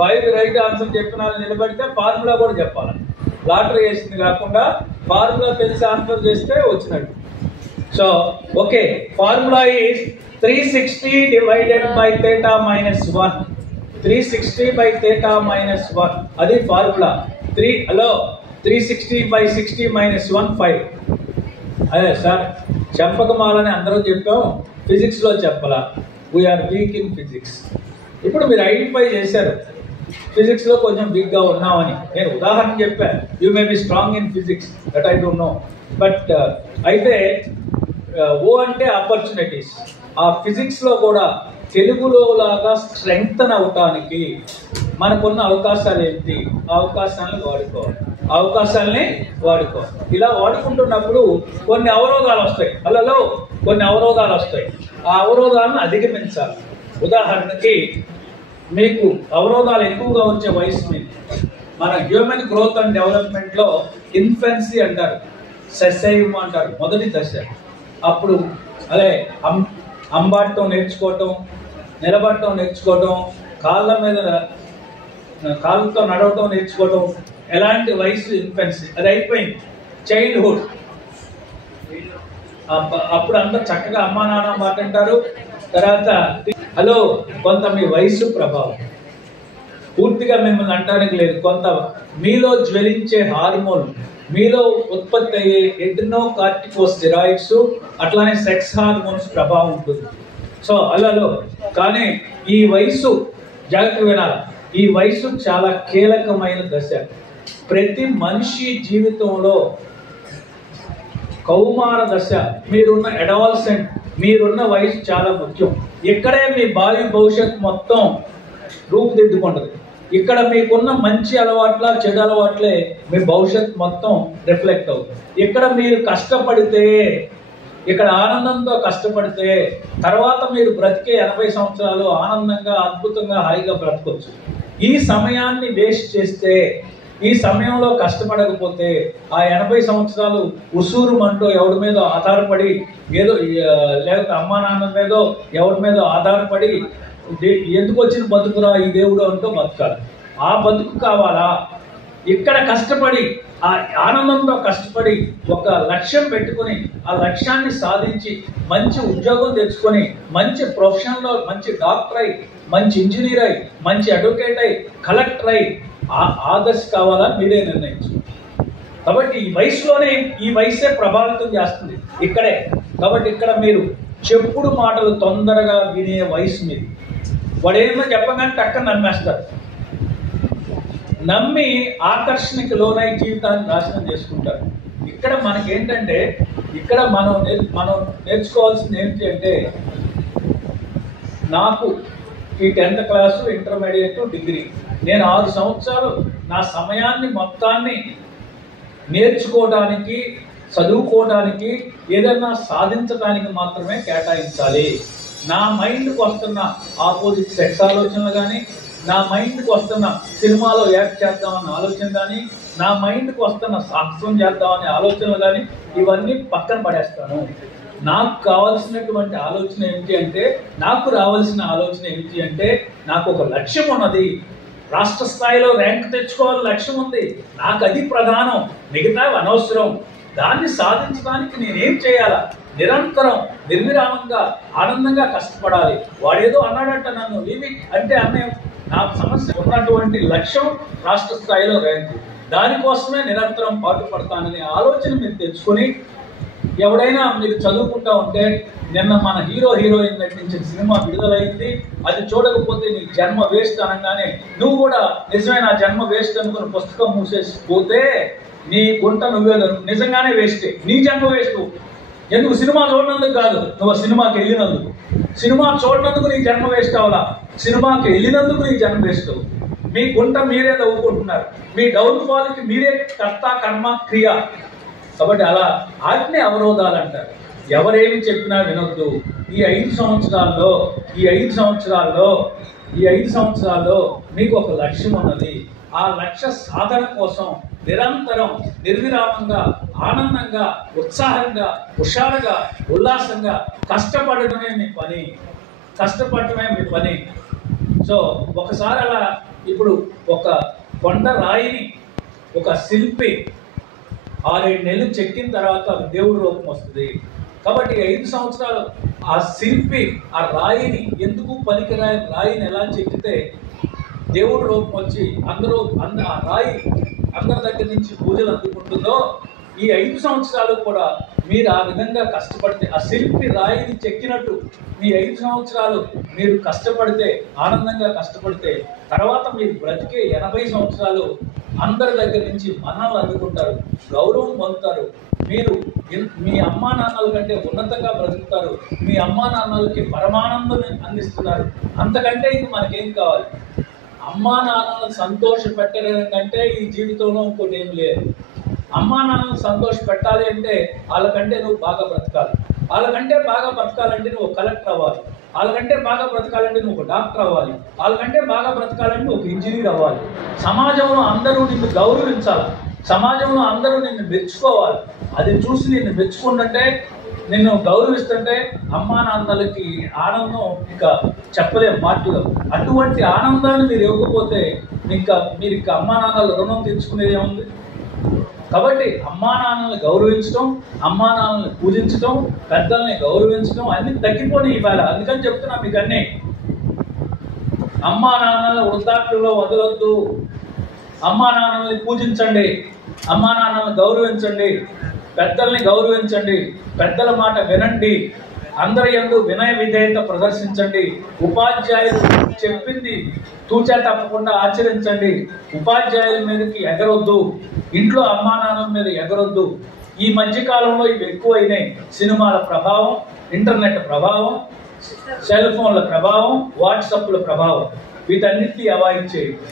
5 right answer చెప్పిన వాళ్ళు నిలబడితే ఫార్ములా కూడా చెప్పాలి. లాటరీ వేసింది కాకుండా ఫార్ములా తెలిసి ఆన్సర్ చేస్తే వచ్చినట్టు. So okay, formula is 360 divided by θ minus 1. 360 by θ minus 1 అది ఫార్ములా. 360 by 60 minus 1 5. అదే సార్ చెప్పకమాలని అందరూ చెప్పాం, ఫిజిక్స్లో చెప్పాలా, వీఆర్ వీక్ ఇన్ ఫిజిక్స్. ఇప్పుడు మీరు ఐడెంటిఫై చేశారు ఫిజిక్స్లో కొంచెం వీక్గా ఉన్నామని. నేను ఉదాహరణ చెప్పాను, you may be strong in physics, that I don't know. But అయితే ఓ అంటే ఆపర్చునిటీస్. ఆ ఫిజిక్స్లో కూడా తెలుగులో లాగా స్ట్రెంగ్తన్ అవటానికి మనకున్న అవకాశాలు ఏంటి, ఆ అవకాశాలని వాడుకోవాలి. ఇలా వాడుకుంటున్నప్పుడు కొన్ని అవరోధాలు వస్తాయి, అలలో కొన్ని అవరోధాలు వస్తాయి. ఆ అవరోధాలను అధిగమించాలి. ఉదాహరణకి మీకు అవరోధాలు ఎక్కువగా వచ్చే వయసు మీద మన హ్యూమన్ గ్రోత్ అండ్ డెవలప్మెంట్లో ఇన్ఫెన్సీ అంటారు, సెసైవ్ అంటారు, మొదటి దశ. అప్పుడు అదే అంబాడటం నేర్చుకోవటం, నిలబడటం నేర్చుకోవటం, కాళ్ళతో నడవటం నేర్చుకోవటం, ఎలాంటి వయసు ఇన్ఫెన్సీ. అది అయిపోయింది చైల్డ్హుడ్. అప్పుడు అంతా చక్కగా అమ్మా నాన్న మాట అంటారు. తర్వాత కొంత మీ వయసు ప్రభావం, పూర్తిగా మిమ్మల్ని అంటానికి లేదు, కొంత మీలో జ్వలించే హార్మోన్, మీలో ఉత్పత్తి అయ్యే ఎడ్రినోకార్టికోస్టెరాయిడ్స్, అట్లానే సెక్స్ హార్మోన్స్ ప్రభావం ఉంటుంది. సో కానీ ఈ వయసు జాగ్రత్త వినాలి, ఈ వయసు చాలా కీలకమైన దశ. ప్రతి మనిషి జీవితంలో కౌమార దశ, మీరున్న అడాలసెంట్, మీరున్న వయసు చాలా ముఖ్యం. ఇక్కడే మీ భావి భవిష్యత్ మొత్తం రూపుదిద్దుకుంటుంది. ఇక్కడ మీకున్న మంచి అలవాట్ల చెడు అలవాట్లే మీ భవిష్యత్ మొత్తం రిఫ్లెక్ట్ అవుతుంది. ఇక్కడ మీరు కష్టపడితే, ఇక్కడ ఆనందంతో కష్టపడితే తర్వాత మీరు బ్రతికే 80 సంవత్సరాలు ఆనందంగా అద్భుతంగా హాయిగా బ్రతకొచ్చు. ఈ సమయాన్ని వేస్ట్ చేస్తే, ఈ సమయంలో కష్టపడకపోతే ఆ 80 సంవత్సరాలు ఉసూరుమంటూ ఎవరి మీద ఆధారపడి ఏదో, లేకపోతే అమ్మా నాన్న మీదో ఎవరి మీద ఆధారపడి ఎందుకు వచ్చిన బతుకురా ఈ దేవుడు అంటూ బతకాలి. ఆ బతుకు కావాలా? ఇక్కడ కష్టపడి ఆ ఆనందంతో కష్టపడి ఒక లక్ష్యం పెట్టుకుని ఆ లక్ష్యాన్ని సాధించి మంచి ఉద్యోగం తెచ్చుకొని మంచి ప్రొఫెషన్లో మంచి డాక్టర్ అయి, మంచి ఇంజనీర్ అయి, మంచి అడ్వకేట్ అయి, కలెక్టర్ అయి ఆదర్శ కావాలా మీరే నిర్ణయించుకోండి. కాబట్టి ఈ వయసులోనే, ఈ వయసే ప్రభావితం చేస్తుంది ఇక్కడే. కాబట్టి ఇక్కడ మీరు చెప్పుడు మాటలు తొందరగా వినే వయసు మీది. వాడు ఏమో చెప్పగానే టక్కన నమ్మేస్తారు. నమ్మి ఆకర్షణకి లోనై జీవితాన్ని నాశనం చేసుకుంటారు. ఇక్కడ మనకేంటంటే, ఇక్కడ మనం నేర్చుకోవాల్సింది ఏంటి అంటే, నాకు ఈ 10th క్లాసు, ఇంటర్మీడియట్, డిగ్రీ, నేను 6 సంవత్సరాలు నా సమయాన్ని మొత్తాన్ని నేర్చుకోవడానికి, చదువుకోవడానికి, ఏదైనా సాధించడానికి మాత్రమే కేటాయించాలి. నా మైండ్కి వస్తున్న ఆపోజిట్ సెక్స్ ఆలోచనలు కానీ, నా మైండ్కి వస్తున్న సినిమాలో యాక్ట్ చేద్దామన్న ఆలోచన కానీ, నా మైండ్కి వస్తున్న సాహసం చేద్దామనే ఆలోచనలు కానీ, ఇవన్నీ పక్కన పడేస్తాను. నాకు కావాల్సినటువంటి ఆలోచన ఏంటి అంటే, నాకు రావాల్సిన ఆలోచన ఏంటి అంటే, నాకు ఒక లక్ష్యం ఉన్నది, రాష్ట్ర స్థాయిలో ర్యాంక్ తెచ్చుకోవాలని లక్ష్యం ఉంది, నాకు అది ప్రధానం, మిగతా అనవసరం. దాన్ని సాధించడానికి నేనేం చేయాలా? నిరంతరం నిర్విరామంగా ఆనందంగా కష్టపడాలి. వాడేదో అన్నాడంట నన్ను లీవ్ ఇట్ అంటే అన్నే, నా సమస్య ఉన్నటువంటి లక్ష్యం రాష్ట్ర స్థాయిలో ర్యాంకు, దానికోసమే నిరంతరం పాటుపడతాననే ఆలోచన మీరు తెచ్చుకొని, ఎవడైనా మీరు చదువుకుంటా ఉంటే, నిన్న మన హీరోయిన్ నటించిన సినిమా విడుదలైంది, అది చూడకపోతే నీ జన్మ వేస్ట్ అనగానే నువ్వు కూడా నిజమే నా జన్మ వేస్ట్ అనుకుని పుస్తకం మూసేసి పోతే నీ గుంట నువ్వే నిజంగానే వేస్టే, నీ జన్మ వేస్ట్. ఎందుకు? సినిమా చూడనందుకు కాదు, నువ్వు సినిమాకి వెళ్ళినందుకు. సినిమా చూడనందుకు నీ జన్మ వేస్ట్ అవ్వాలా, సినిమాకి వెళ్ళినందుకు నీ జన్మ వేస్ట్. మీ గుంట మీరే నవ్వుకుంటున్నారు, మీ డౌన్ఫాల్కి మీరే కర్త కర్మ క్రియ. కాబట్టి అలా ఆజ్ఞ అవరోధాలు అంటారు. ఎవరేమి చెప్పినా వినొద్దు. ఈ 5 సంవత్సరాల్లో మీకు ఒక లక్ష్యం ఉన్నది. ఆ లక్ష్య సాధన కోసం నిరంతరం నిర్విరామంగా ఆనందంగా ఉత్సాహంగా హుషారుగా ఉల్లాసంగా కష్టపడటమే మీ పని. సో ఒకసారి అలా ఇప్పుడు ఒక కొండ రాయిని ఒక శిల్పి 6-7 నెలలు చెక్కిన తర్వాత దేవుడి రూపం వస్తుంది. కాబట్టి 5 సంవత్సరాలు ఆ శిల్పి ఆ రాయిని ఎందుకు పనికిరాని రాయిని ఎలా చెక్కితే దేవుడి రూపం వచ్చి ఆ రాయి అందరి దగ్గర నుంచి పూజలు అందుకుంటుందో, ఈ 5 సంవత్సరాలు కూడా మీరు ఆ విధంగా కష్టపడితే, ఆ శిల్పి రాయిని చెక్కినట్టు మీ 5 సంవత్సరాలు మీరు కష్టపడితే, ఆనందంగా కష్టపడితే, తర్వాత మీరు బ్రతికే 80 సంవత్సరాలు అందరి దగ్గర నుంచి మన్ననలు అందుకుంటారు, గౌరవం పొందుతారు. మీరు మీ అమ్మా నాన్నల కంటే ఉన్నతంగా బ్రతుకుతారు. మీ అమ్మా నాన్నలకి పరమానందం అందిస్తున్నారు. అంతకంటే ఇంక మనకేం కావాలి? అమ్మా నాన్నలను సంతోష పెట్టడం కంటే ఈ జీవితంలో ఇంకోటి ఏం లేదు. అమ్మా నాన్నలను సంతోష పెట్టాలి అంటే వాళ్ళకంటే నువ్వు బాగా బ్రతకాలి. వాళ్ళకంటే బాగా బ్రతకాలంటే నువ్వు కలెక్టర్ అవ్వాలి. వాళ్ళకంటే బాగా బ్రతకాలంటే నువ్వు ఒక డాక్టర్ అవ్వాలి. వాళ్ళకంటే బాగా బ్రతకాలంటే ఒక ఇంజనీర్ అవ్వాలి. సమాజంలో అందరూ నిన్ను గౌరవించాలి. సమాజంలో అందరూ నిన్ను మెచ్చుకోవాలి. అది చూసి నిన్ను మెచ్చుకుంటుంటే, నిన్ను గౌరవిస్తుంటే అమ్మా నాన్నలకి ఆనందం ఇంకా చెప్పలేము మాటలు. అటువంటి ఆనందాన్ని మీరు ఇవ్వకపోతే మీరు ఇంకా అమ్మా నాన్నల రుణం తెచ్చుకునేది ఏముంది? కాబట్టి అమ్మా నాన్నల్ని గౌరవించడం, అమ్మా నాన్నల్ని పూజించడం, పెద్దల్ని గౌరవించడం అన్ని తగ్గిపోయినాయి ఇవాళ. అందుకని చెప్తున్నా మీకు అన్నీ. అమ్మా నాన్నల్ని వృద్ధాప్యంలో వదలొద్దు. అమ్మా నాన్నల్ని పూజించండి, అమ్మా నాన్నల్ని గౌరవించండి, పెద్దల్ని గౌరవించండి, పెద్దల మాట వినండి, అందరి యందు వినయ విధేయత ప్రదర్శించండి. ఉపాధ్యాయులు చెప్పింది తూచా తప్పకుండా ఆచరించండి. ఉపాధ్యాయుల మీదకి ఎగరొద్దు. ఇంట్లో అమ్మా నాన్నల మీద ఎగరొద్దు. ఈ మధ్యకాలంలో ఇవి ఎక్కువైనాయి. సినిమాల ప్రభావం, ఇంటర్నెట్ ప్రభావం, సెల్ ఫోన్ల ప్రభావం, వాట్సాప్ల ప్రభావం, వీటన్నిటిని అవాయిడ్ చేయండి.